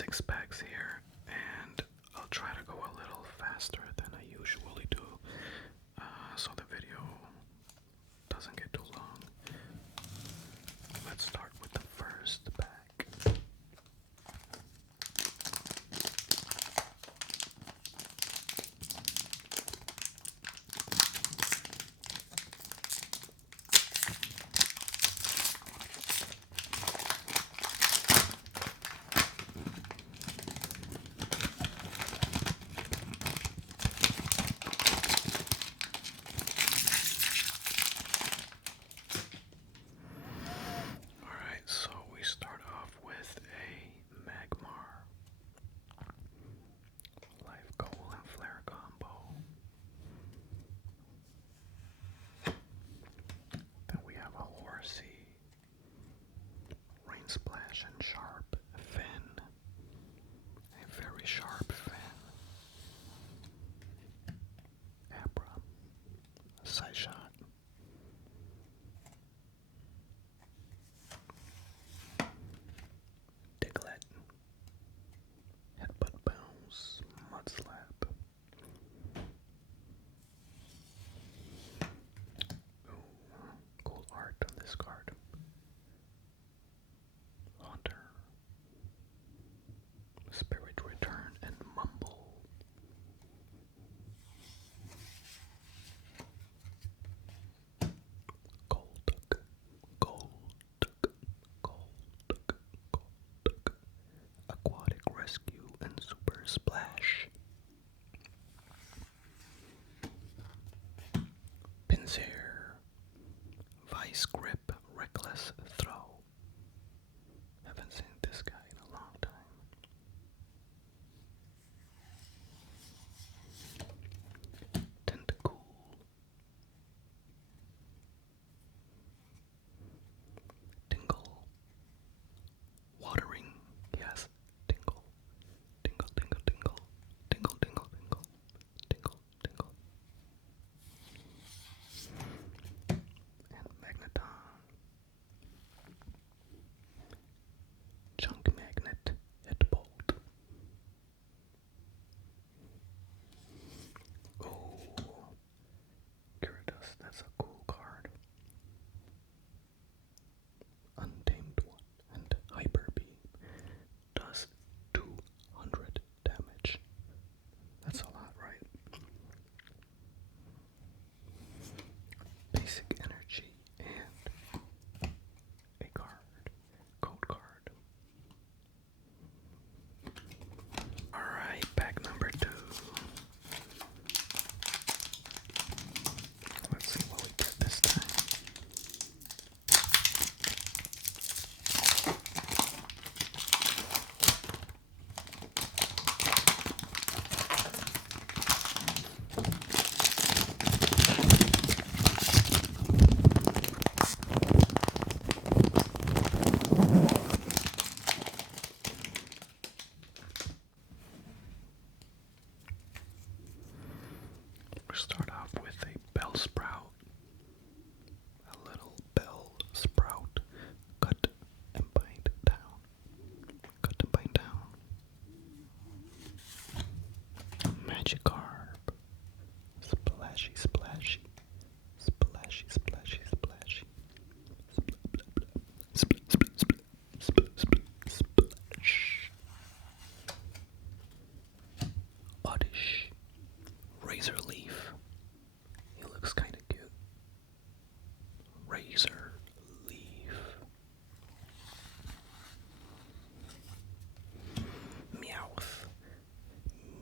6 packs here, and I'll try to go a little faster than I usually do, so the video doesn't get too long. Let's start with the first pack. Alright, so we start off with a Magmar, Life Goal and Flare combo. Then we have a Horsey, Rain Splash and Sharp Fin, a very sharp fin. Abra, Side Shot. Diglett, Headbutt Bounce, Mud Slap. Ooh, cool art on this card. Haunter, Spirit Return, and Mumble. Golduck, Golduck, Golduck, Golduck. Aquatic Rescue and Super Splash. Pinsir, Vice Grip, Reckless Throw. Haven't seen this guy in a long time. Tentacool, Tingle, Watering, yes, Tingle, Tingle, Tingle, Tingle, Tingle, Tingle, Tingle, Tingle, Tingle, and Magneton, Chunk Magnet, Hitbolt. Oh, Gyarados, that's a cool card. Untamed One and Hyper Beam does 200 damage. That's a lot, right? Basic Energy and a card, code card. Alright, pack number 2. Let's see what we get this time. We start off with a Bellsprout, a little Bellsprout, cut and bind down, cut and bind down. Magikarp, Splashy, Splashy, Splashy, Splashy, Splashy, Splash. Oddish, Razor Leaf. He looks kind of cute. Razor Leaf. Meowth.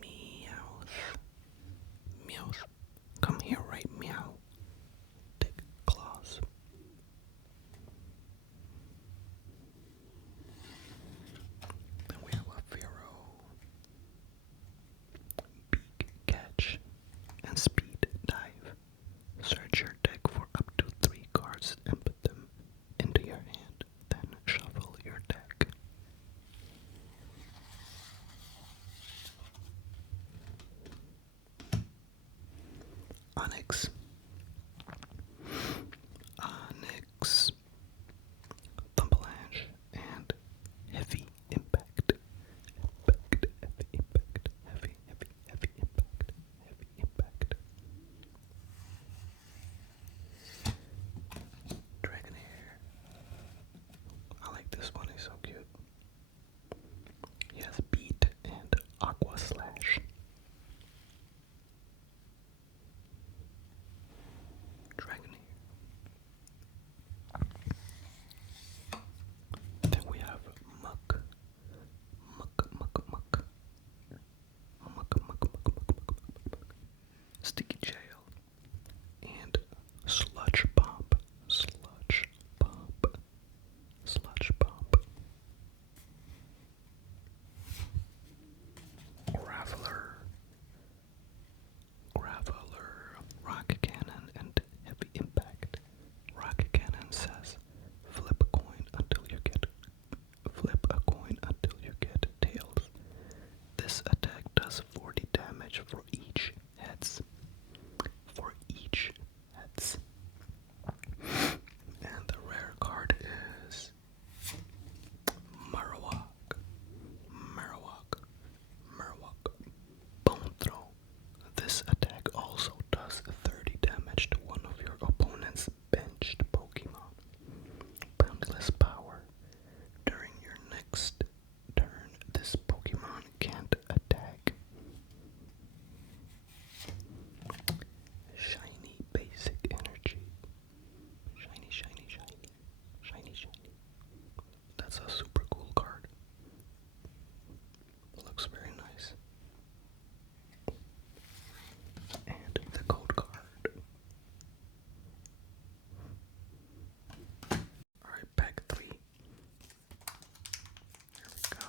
Meowth. Meowth. Come here, right? Meow. Take claws. Then we have a Pharaoh. Beak Catch and Speed Dive. Search your deck for up to 3 cards and put them into your hand. Then shuffle your deck. Onyx. Onyx. Thumbalash and Heavy Impact. next turn, this Pokemon can't attack. Shiny basic energy. Shiny, shiny, shiny. Shiny, shiny. That's a super cool card. Looks very nice. And the code card. Alright, pack 3. There we go.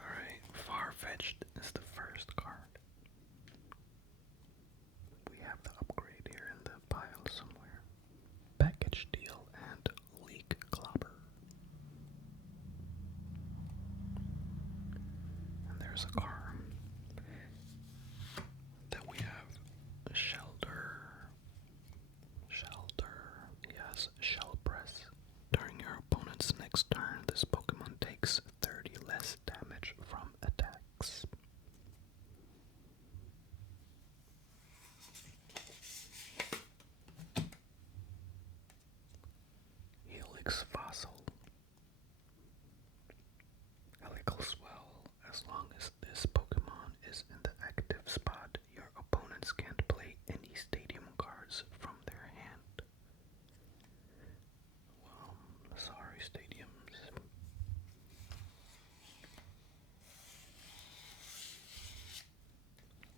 Alright, Far-Fetched is the first card. We have the upgrade here in the pile somewhere. Package deal and leak clobber. And there's a car. Then we have a shelter. Yes, shell press. During your opponent's next turn, this Pokemon takes 30 less damage from attacks. Helix Fossil. Helical Swell. As long as this Pokemon is in the active spot, your opponents can't play any stadium cards from their hand. Well, sorry, stadiums.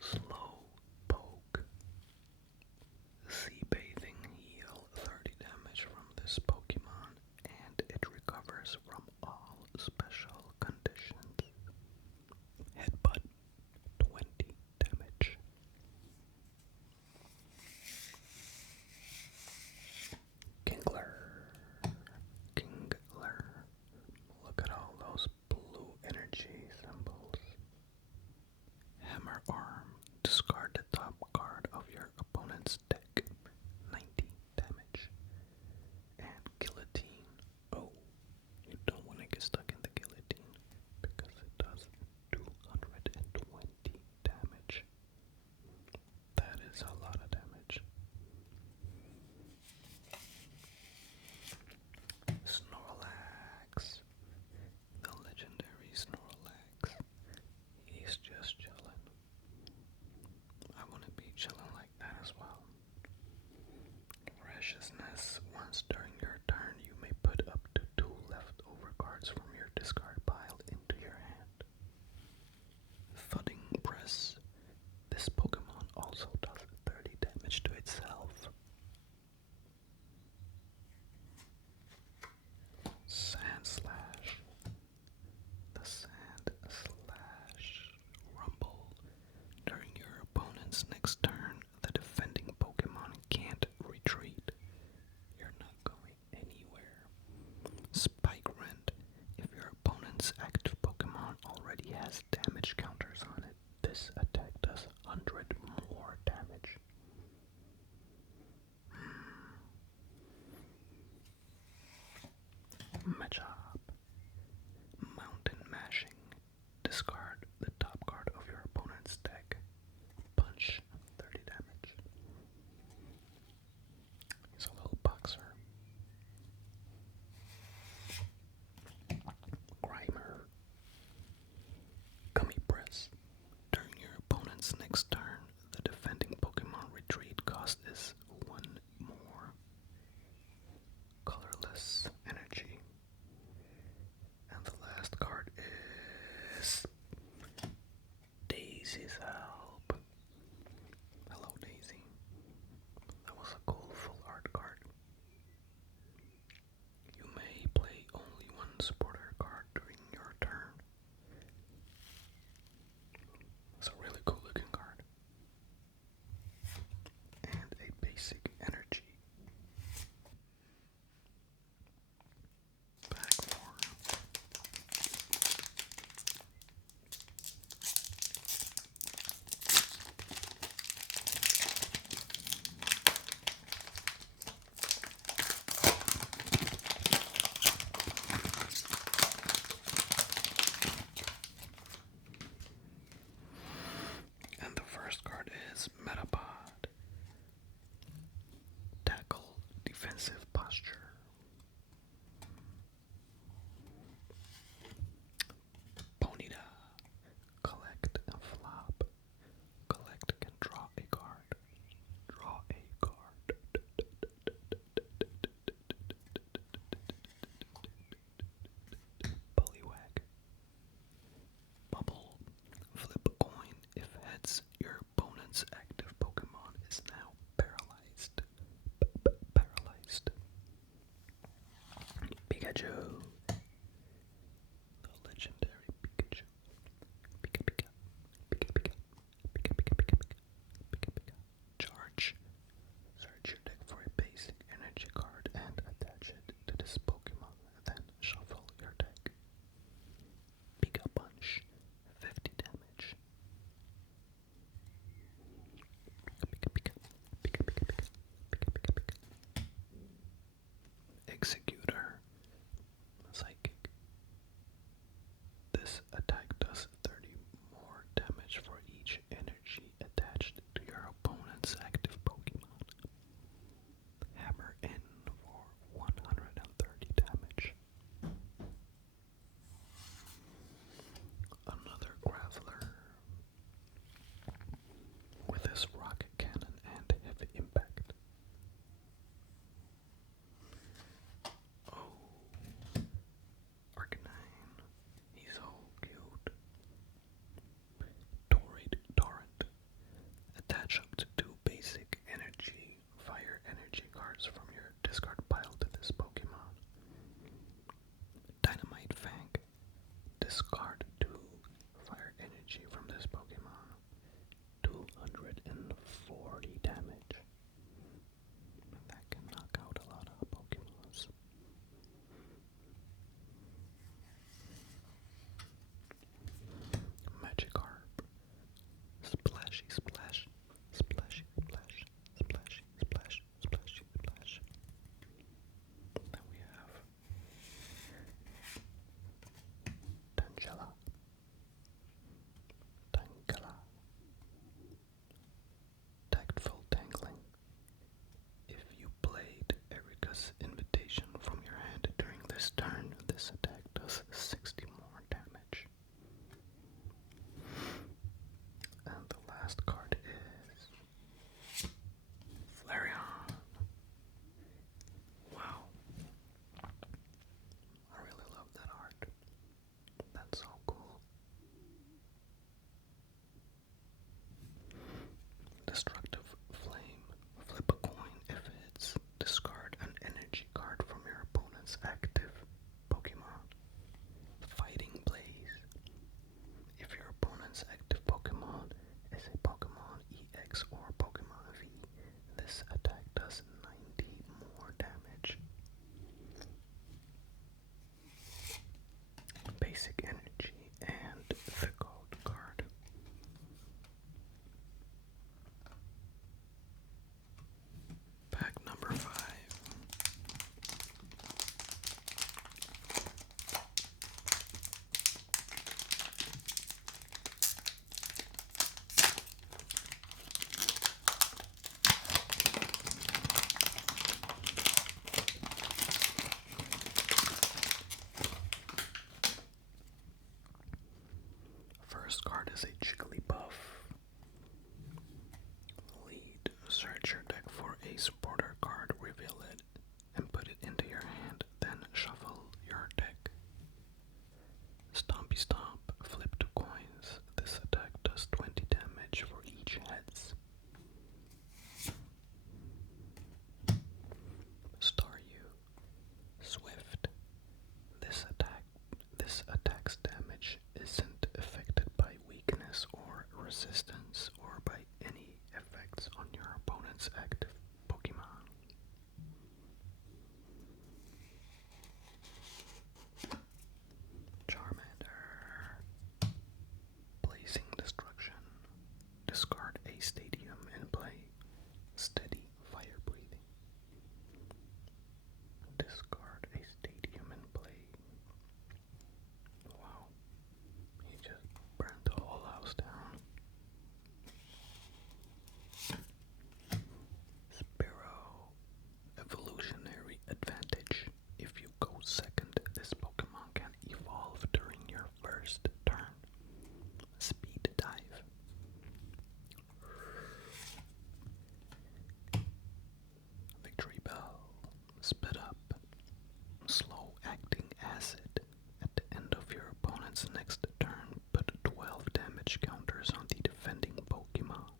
Slow Poke. Sea Bathing heal 30 damage from this Pokemon, and it recovers from all special conditions. Headbutt 20 damage. Kingler. Look at all those blue energy symbols. Hammer Arm. Discard the top card of your opponent's deck. 90 damage. And Guillotine. Oh, you don't want to get stuck in the Guillotine because it does 220 damage. That is a lot of damage. Snorlax. The legendary Snorlax. He's just chilling. I want to be chilling like that as well. Preciousness. Once during your turn, you may put up to 2 leftover cards from your discard pile into your hand. Thudding Press. This Pokemon also does 30 damage to itself. Sand Slash. The Sand Slash Rumble. During your opponent's next turn, the defending Pokemon can't retreat. You're not going anywhere. Spike Rend. If your opponent's active Pokemon already has damage counters on it, this attack does 100 more damage. Machop. Mountain Mashing. Discard the top card of your opponent's deck. Punch 30 is Metapod. Tackle defensive posture. Ponyta. Collect and flop. Collect can draw a card. Draw a card. Bullywag. Bubble. Flip a coin. If heads, your opponent's active Pokemon is now paralyzed. Paralyzed. Pikachu. The legendary Pikachu. Pika Pika. Pika Pika. Pika Pika Pika Pika. Pika Pika. Charge. Search your deck for a basic energy card and attach it to this Pokemon. Then shuffle your deck. Pika Punch. 50 damage. Pika Pika Pika. Pika Pika Pika. Pika Pika Pika. Executor. Psychic. This attack does 30 more damage for each energy attached to your opponent's active Pokemon. Hammer in for 130 damage. Another Graveler. With his rocket cannon and heavy impact. Oh, Arcanine. He's so cute. Torrent. Attach up to 2 basic energy, fire energy cards from your discard pile to this Pokemon. Dynamite Fang. Discard 2 fire energy from this Pokemon. 240 damage. That can knock out a lot of Pokemons. Magikarp. Splashy Splash. Splashy Splash. Splashy Splash. Splashy Splash. Then we have Tangela. Tactful Tangling. If you played Erika's Invitation from your hand during this turn, this attack does 60 more damage. And the last card is Flareon. Wow. I really love that art. That's so cool. Destructive Flame. Flip a coin if it's discard an energy card from your opponent's active Pokemon. Fighting Blaze. If your opponent's active Pokemon is a Pokemon EX or Pokemon V, this attack does 90 more damage. Basic energy and the gold card. Pack number 5. First card is a Jigglypuff. Lead. Search your deck for a supporter card, reveal it, and put it into your hand, then shuffle your deck. Stompy Stomp. Flip 2 coins. This attack does 20 damage for each heads. Staryu. Swift. This attack's damage isn't affected by weakness or resistance or by any effects on your opponent's opponent's next turn, put 12 damage counters on the defending Pokemon.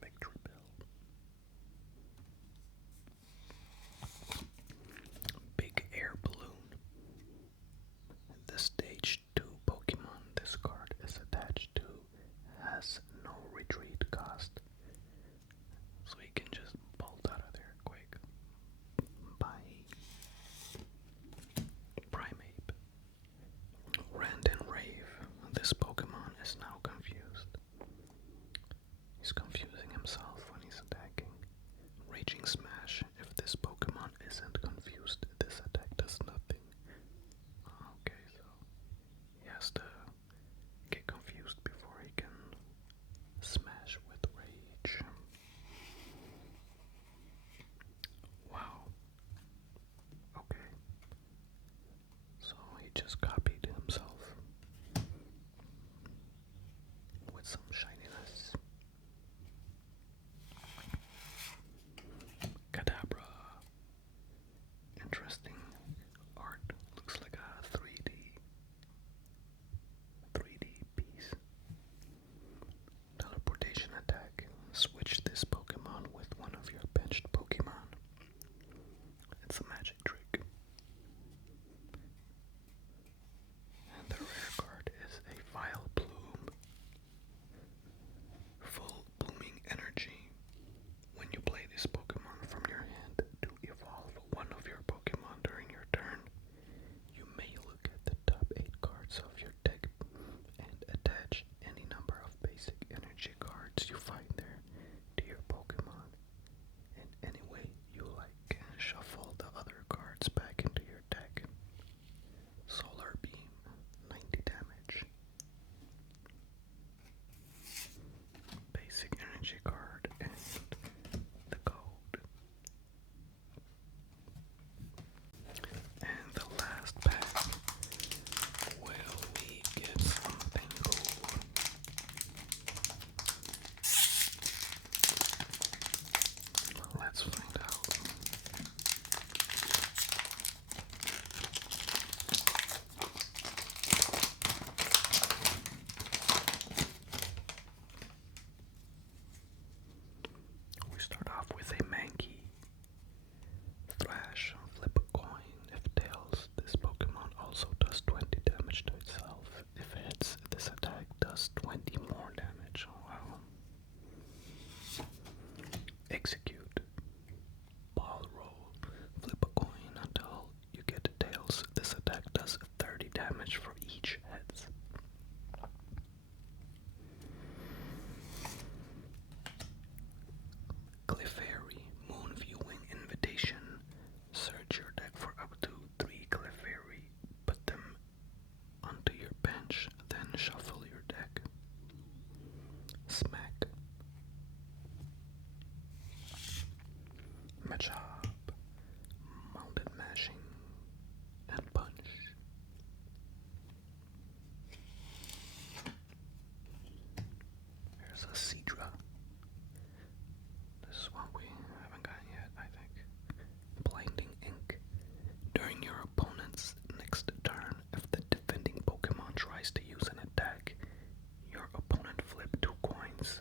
Victory Bell. Big Air Balloon. The stage 2 Pokemon this card is attached to has no retreat cost, so he can just bolt out of there quick. Bye. Primeape. Rand and Rave. This Pokemon is now confused. He's confusing himself when he's attacking. Raging Smash. If this Pokemon isn't confused, this attack does nothing. Okay, so he has to get confused before he can smash with rage. Wow. Okay. So he just copied himself with some shininess. Kadabra. Interesting art. Looks like a 3D piece. Teleportation attack. Switch this Pokemon with one of your benched Pokemon. It's a magic trick. And the rare card is a Vile Bloom. Full blooming energy. When you play this Pokemon from your hand to evolve one of your Pokemon during your turn, you may look at the top 8 cards of your deck and attach any number of basic energy cards you find there to your Pokemon in any way you like, and shuffle the other cards back into your deck. Solar Beam, 90 damage. Basic energy card and the code. And the last pack. Will we get something cool? Let's find out. We start off with a Mankey. Thrash, flip a coin. If tails, this Pokemon also does 20 damage to itself. If hits, this attack does 20 more damage. Wow. Execute. Ball roll. Flip a coin until you get tails. This attack does 30 damage for each heads. Clefairy, Moon Viewing Invitation. Search your deck for up to 3 Clefairy. Put them onto your bench, then shuffle your deck. Smack. Machop. Mounted Mashing. And Punch. There's a Seadra. This is one we haven't gotten yet, I think. Blinding Ink. During your opponent's next turn, if the defending Pokemon tries to use an attack, your opponent flip 2 coins.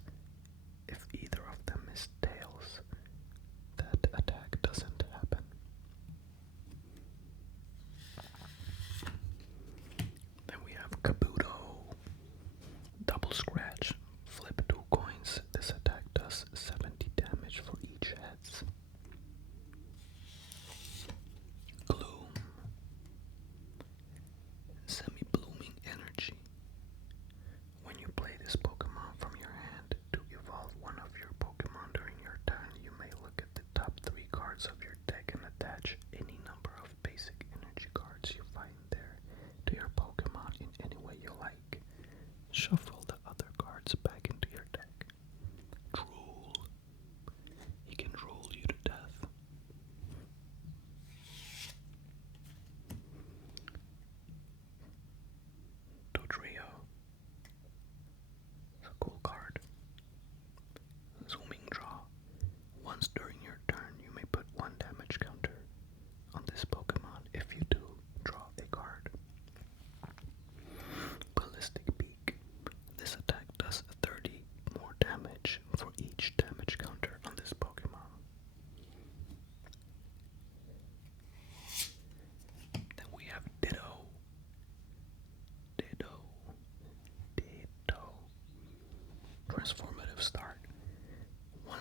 If either of them is tails, that attack doesn't happen. Then we have Kabuto. Double Scratch. Flip 2 coins. This attack does 70 damage for each heads. Gloom. Semi-blooming energy. When you play this Pokemon from your hand to evolve one of your Pokemon during your turn, you may look at the top 3 cards of your deck and attach any number of basic energy cards you find there to your Pokemon in any way you like. Shuffle the other cards back into your deck. Drool. He can drool you to death. Dodrio. It's a cool card. Zooming Draw. Once during your turn, you may put 1 damage counter on this Pokemon. If you do, draw a card.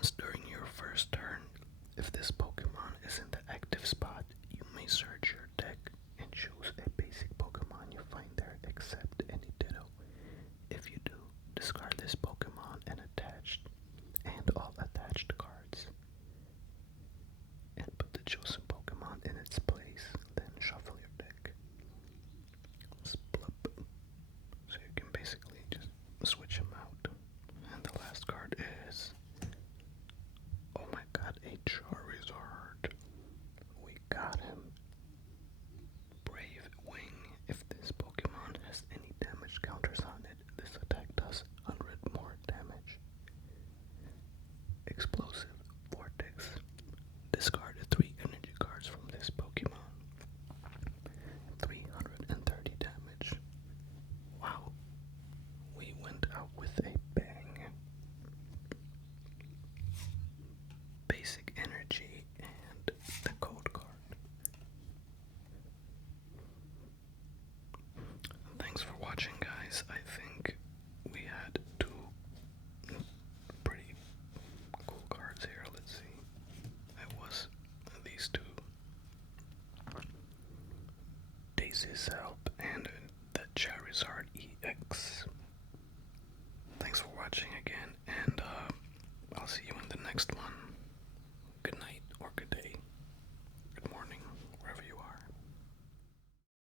Once during your first turn, if this Pokemon is in the active spot, you may search your deck and choose a basic Pokemon you find there except any Ditto. If you do, discard this Pokemon and all attached cards, and put the chosen Pokemon in its place, then shuffle your deck. Splup. So you can basically just switch them out. And the last card is, oh my god, a Charizard. We got him. Brave Wing. If this Pokemon has any damage counters on it, this attack does 100 more damage. Explosive Vortex. Discard 3 energy cards from this Pokemon. 330 damage. Wow. We went out with a bang. Basic energy and the code card. Thanks for watching, guys. I think we had 2 pretty cool cards here. Let's see. It was these 2. Daisy Cell